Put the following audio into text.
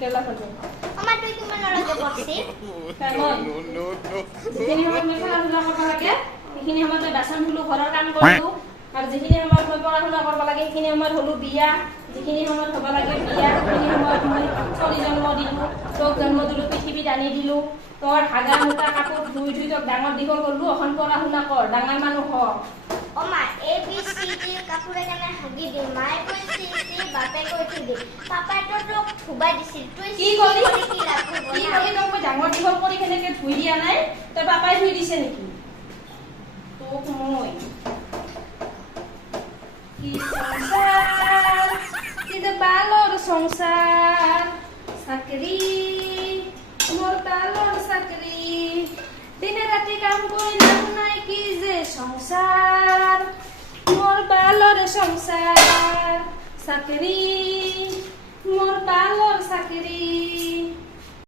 কেলা ফটো আমার তুই কিমান লাগে পড়ছি কেমন যিখিনি সময় মই খেলা ধূলা কৰিব লাগে সেইখিনি সময়ত মই বাচন ধুলো ঘৰৰ কাম কৰিলো আৰু যিখিনি সময়ত মই পঢ়া শুনা কৰিব লাগে সেইখিনি সময়ত হলো বিয়া যিখিনি সময়ত হ'ব লাগে বিয়া সেইখিনি সময়ত মই চলি জন্ম দিলো তোক জন্ম দিলো পৃথিৱীত আনি দিলো তোৰ হাগা মুতা কাপোৰ ধুই ধুই তোক ডাঙৰ দীঘল কৰিলো এখন পঢ়া শুনা কৰ ডাঙৰ মানুহ হ ও মা এ বি সি ডি কাপোৰে কেনে হাগি দি মাই কৈ সি সি বাপে কৈ থি দি পাপাই তো তোক ধুবাই দিছিল তুই কি কলি কি লাভ কি কলি তোক মই ডাঙৰ দীঘল কৰি কেনেকে ধুই দিয়া নাই তই পাপাই ধুই দিছে নেকি তোক মই কি সংসার কি যে বালর সংসার চাকরি মোর বালর চাকরি দিনে রাতি কাম কৰি লাভ নাই কি যে সংসাৰ মোৰ বালৰ সংসাৰ চাকৰি